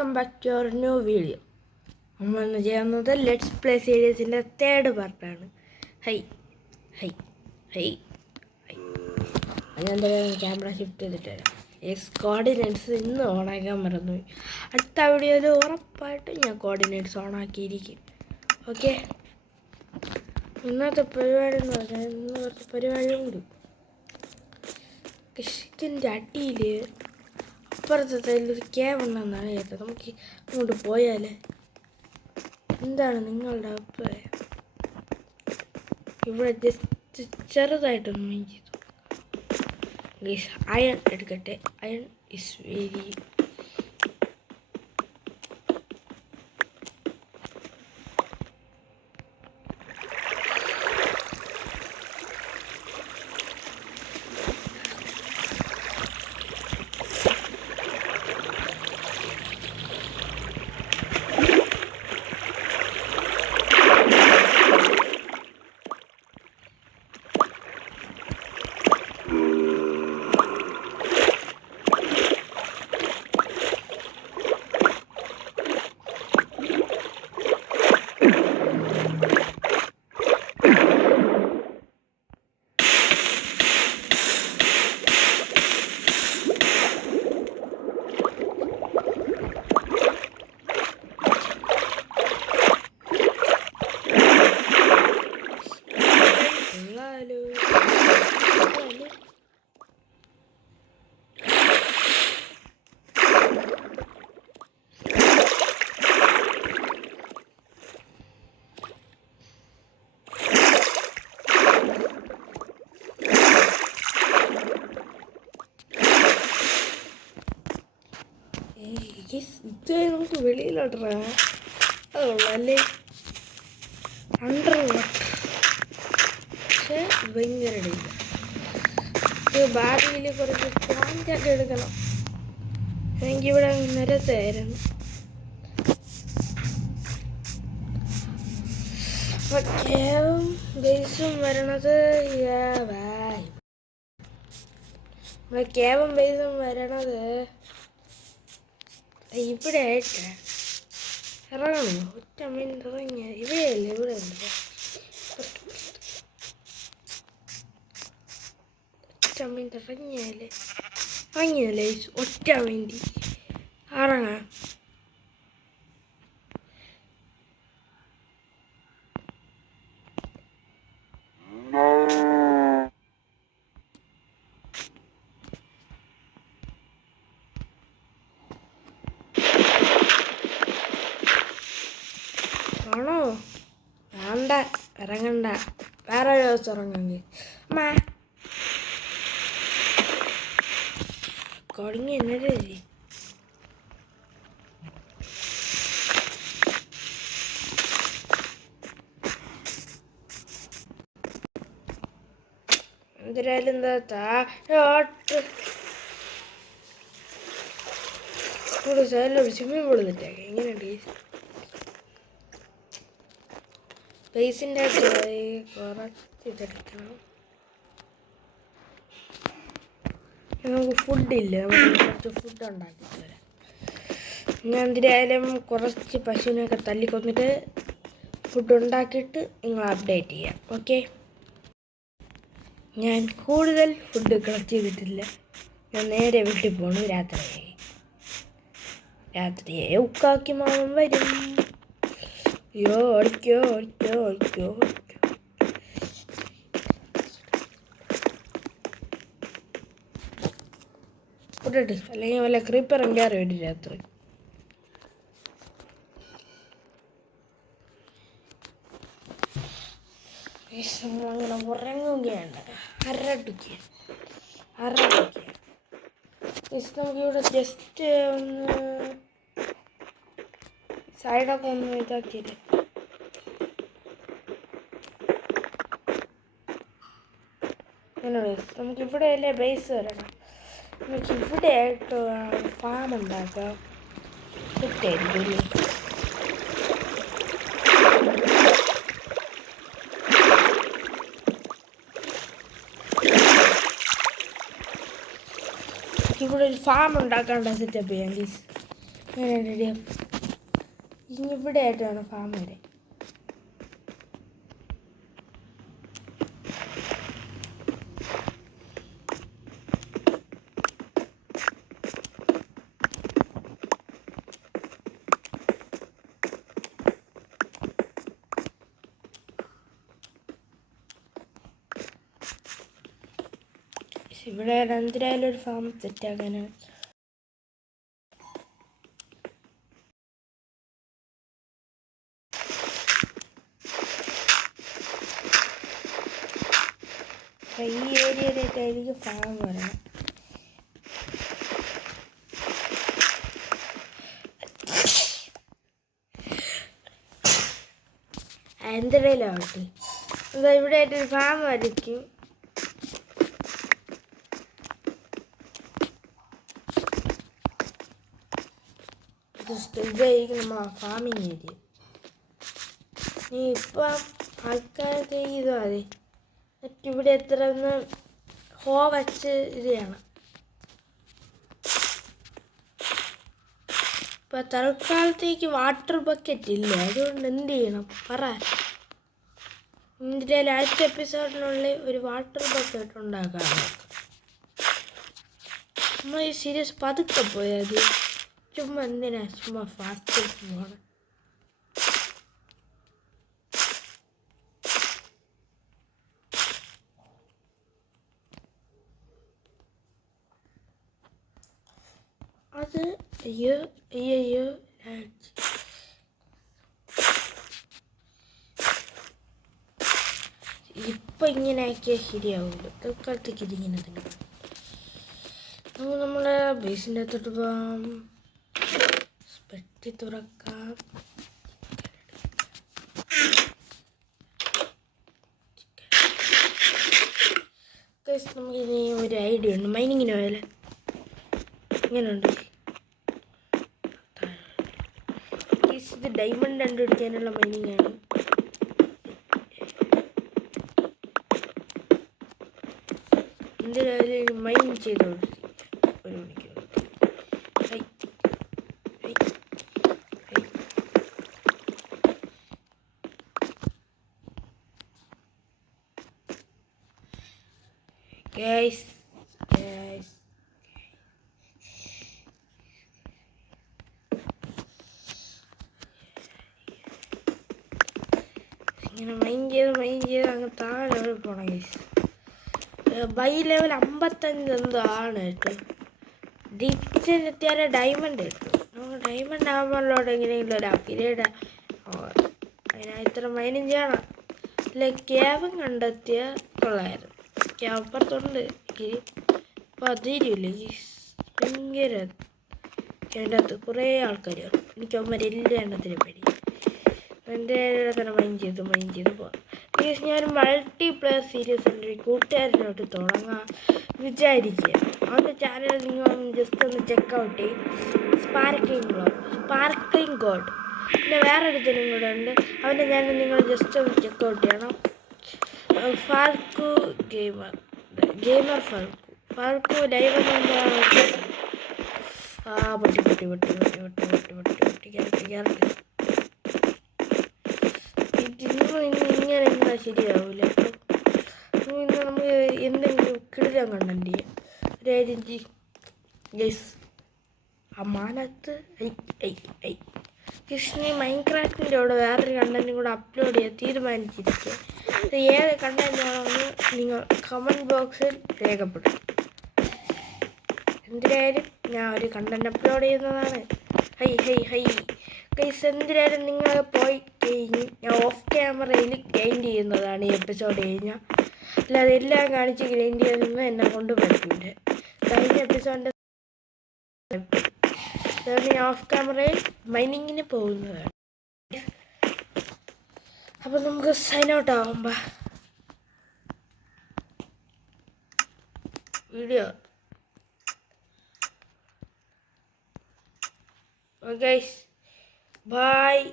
Welcome back to our new video. നമ്മളിന്ന് ചെയ്യുന്നത് let's play സീരീസിൻ്റെ 3rd പാർട്ടാണ്. ഹൈ ഹൈ ഹൈ ഹൈ അതിനെന്തായാലും ക്യാമറ ഷിഫ്റ്റ് ചെയ്തിട്ട് വരാം. കോർഡിനേറ്റ്സ് ഇന്ന് ഓണാക്കാൻ മറന്നുപോയി. അടുത്ത വീഡിയോയിൽ ഉറപ്പായിട്ടും ഞാൻ കോർഡിനേറ്റ്സ് ഓണാക്കിയിരിക്കും. ഓക്കെ, ഇന്നത്തെ പരിപാടി എന്ന് പറഞ്ഞാൽ ഇന്ന് കുറച്ച് പരിപാടിയും കൂടി. ഇതിൻ്റെ അടിയിൽ അപ്പുറത്തെ ഒരു ക്യാബ് ഉണ്ടെന്നാണ് കേട്ടത്. നമുക്ക് അങ്ങോട്ട് പോയാലേ. എന്താണ് നിങ്ങളുടെ അഭിപ്രായം? ഇവിടെ ജസ്റ്റ് ചെറുതായിട്ടൊന്ന് മൈൻഡ് ചെയ്തു. അയൺ എടുക്കട്ടെ. അയൺ ഇസ് വെരി ഇത് നമുക്ക് വെളിയിലോട്ടാ. അതുള്ളല്ലേ അണ്ടർ വാട്ടർ. പക്ഷേ ഭയങ്കര ഇടില്ല. ഇത് ഭാവിയിൽ കുറച്ച് പ്ലാന്റൊക്കെ എടുക്കണം. എനിക്കിവിടെ നിരത്തായിരുന്നു. കേവും ബേസും വരണത് നമ്മുടെ കേവും ബേസും വരണത് ഇവിടെ ആയിട്ട് ഇറങ്ങണോ? ഒറ്റ മിനിറ്റ് ഇറങ്ങിയ ഇവിടെയല്ലേ? ഇവിടെ ഉണ്ട്. ഒറ്റ മിനിറ്റ് ഇറങ്ങിയല്ലേ ഒറ്റ മിനിറ്റ് ഇറങ്ങാം. ആണോ? വേണ്ട, ഇറങ്ങണ്ട. വേറെ ഒരു ദിവസം ഇറങ്ങാമെങ്കിൽ കൊടങ്ങി എന്നല്ലേ. എന്തായാലും എന്താ സൈഡിലൊരു സ്വിമ്മിങ് പൂൾ തെറ്റാക്കി. എങ്ങനെയുണ്ട് ബേസിൻ്റെ കുറച്ച് ഇതെടുക്കണം. നമുക്ക് ഫുഡില്ല. നമുക്ക് കുറച്ച് ഫുഡ് ഉണ്ടാക്കിയിട്ട് വരാം. ഞാൻ എന്തായാലും കുറച്ച് പശുവിനെയൊക്കെ തല്ലിക്കൊന്നിട്ട് ഫുഡ് ഉണ്ടാക്കിയിട്ട് നിങ്ങൾ അപ്ഡേറ്റ് ചെയ്യാം. ഓക്കെ, ഞാൻ കൂടുതൽ ഫുഡ് കളക്ട് ചെയ്തിട്ടില്ല. ഞാൻ നേരെ വീട്ടിൽ പോണു. രാത്രിയെ ഉക്കാക്കി മാമൻ വരും. അയ്യോ ഓടിക്കോ. ഫുഡിട്ട് അല്ലെങ്കിൽ വല്ല ക്രീപ്പറും കയറി വരും രാത്രി. അങ്ങനെ ഉറങ്ങുകയാണ്. അരടിക്കുക. നമുക്കിവിടെ ജസ്റ്റ് ഒന്ന് സൈഡൊക്കെ ഒന്ന് ഇതാക്കിയിട്ട് നമുക്കിവിടെ അല്ലേ ബേസ് വരണം. നമുക്ക് ഇവിടെ ആയിട്ട് ഫാം ഉണ്ടാക്കാം. സെറ്റായിരിക്കും. ഇവിടെ ഒരു ഫാം ഉണ്ടാക്കാണ്ട സെറ്റപ്പ് ചെയ്യാം ഗീസ്. അങ്ങനെ റെഡിയാക്കും. ഇനി ഇവിടെ ആയിട്ടാണ് ഫാം വരെ. ഇവിടെ എന്തായാലും ഒരു ഫാം സെറ്റാക്കാനാണ്. ഈ ഏരിയയിലേക്ക് എനിക്ക് ഫാം വരണം. എന്തിടയിലാവട്ടെ എന്താ ഇവിടെ ആയിട്ടൊരു ഫാം വരയ്ക്കും. ഇതായിരിക്കും നമ്മളെ ഫാമിങ് ഏരിയ. നീ ഇപ്പം ആൾക്കാർക്ക് ഇത് മതി. എന്നിട്ട് ഇവിടെ എത്ര ഒന്ന് ഹോ വച്ച് ഇത് ചെയ്യണം. ഇപ്പം തൽക്കാലത്തേക്ക് വാട്ടർ ബക്കറ്റ് ഇല്ല, അതുകൊണ്ട് എന്ത് ചെയ്യണം പറ. ഇതിൻ്റെ അടുത്ത എപ്പിസോഡിനുള്ളിൽ ഒരു വാട്ടർ ബക്കറ്റ് ഉണ്ടാക്കാം. നമ്മൾ ഈ സീരീസ് പതുക്കെ പോയാൽ മതി. ചുമ്മാ എന്തിനാ ചുമ്മാ ഫാസ്റ്റ് പോകണം. അത് അയ്യോ അയ്യോ ഇപ്പം ഇങ്ങനെ ആക്കിയാൽ ശരിയാവുമല്ലോ. തൽക്കാലത്തേക്ക് ഇതിങ്ങനെ തന്നെ. നമുക്ക് നമ്മളെ ബേസിൻ്റെ അകത്തോട്ട് പോകാം. പെട്ടി തുറക്കാം. നമുക്കിനി ഒരു ഐഡിയ ഉണ്ട്. മൈനിങ്ങിന് പോയാലേ ഇങ്ങനെയുണ്ട്. ഇത് ഡയമണ്ട് കണ്ടുപിടിക്കാനുള്ള മൈനിങ് ആണ്. എന്തിനായാലും മൈൻ ചെയ്തോളൂ. ഒരു മണിക്കൂർ ഗൈസ് ഇങ്ങനെ മൈൻ ചെയ്ത് അങ്ങ് താഴെ ലെവൽ പോകണം ഗൈസ്. ബൈ ലെവൽ 55 എന്തോ ആണ് കേട്ടോ. ഡിപ്സിൽ എത്തിയാലേ ഡയമണ്ട് കിട്ടും. നമുക്ക് ഡയമണ്ട് ആകുമ്പോഴോട് എങ്ങനെയെങ്കിലും ഒരു അപ്ഗ്രേഡ് അതിനായി ഇത്ര മൈനും ചെയ്യണം. അല്ല ക്യാബും കണ്ടെത്തിയ കൊള്ളായിരുന്നു. ക്യാബ് അപ്പുറത്തുണ്ട്. അപ്പോൾ അതിരില്ലേ ഭയങ്കര അതിൻ്റെ അകത്ത് കുറേ ആൾക്കാർ. എനിക്ക് അവന്മാർ എല്ലാ എണ്ണത്തിനെ പേടി. എൻ്റെ തന്നെ മൈൻ ചെയ്ത് പോകാം. പ്ലീസ് ഞാൻ മൾട്ടിപ്ലെയർ സീരീസ് എൻ്റെ ഒരു കൂട്ടുകാരനോട്ട് തുടങ്ങാൻ വിചാരിക്കുക. അവൻ്റെ ചാനൽ നിങ്ങൾ ജസ്റ്റ് ഒന്ന് ചെക്കൗട്ട് ചെയ്യും. സ്പാർക്ലിംഗ് ഗോഡ് പിന്നെ വേറൊരുത്തനും കൂടെ ഉണ്ട്. അവൻ്റെ ചാനൽ നിങ്ങൾ ജസ്റ്റ് ഒന്ന് ചെക്കൗട്ട് ചെയ്യണം. ഫാൽക്കു ഗെയിമർ ഫാൽക്കു ലൈവ് പൊട്ടി ഇങ്ങനെ എന്താ ശരിയാവില്ല. ഇന്ന് നമുക്ക് എന്തെങ്കിലും കിടിലം കണ്ടന്റ് ചെയ്യാം. ഒരു ഏജൻസി ഗൈസ് അമാനത്ത് കൃഷ്ണി മൈൻക്രാഫ്റ്റിൻ്റെ അവിടെ വേറൊരു കണ്ടന്റും കൂടെ അപ്ലോഡ് ചെയ്യാൻ തീരുമാനിച്ചിരിക്കുക. അത് ഏത് കണ്ടന്റ് ആണെന്ന് നിങ്ങൾ കമൻറ്റ് ബോക്സിൽ രേഖപ്പെടും. എന്തിനായാലും ഞാൻ ഒരു കണ്ടന്റ് അപ്ലോഡ് ചെയ്യുന്നതാണ്. ഗൈസ് എന്തിനായാലും നിങ്ങൾ പോയി കഴിഞ്ഞ് ഞാൻ ഓഫ് ക്യാമറയിൽ ഗ്രൈൻഡ് ചെയ്യുന്നതാണ് ഈ എപ്പിസോഡ് കഴിഞ്ഞാൽ. അല്ലാതെ എല്ലാം കാണിച്ച് ഗ്രൈൻഡ് ചെയ്യുന്നതൊന്നും എന്നെ കൊണ്ട് പറ്റില്ല. കഴിഞ്ഞ എപ്പിസോഡിൻ്റെ ഞാൻ ഓഫ് ക്യാമറയിൽ മൈനിങ്ങിന് പോകുന്നതാണ്. അപ്പം നമുക്ക് സൈൻ ഔട്ട് ആവുമ്പോൾ വീഡിയോ guys, bye.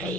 Hey.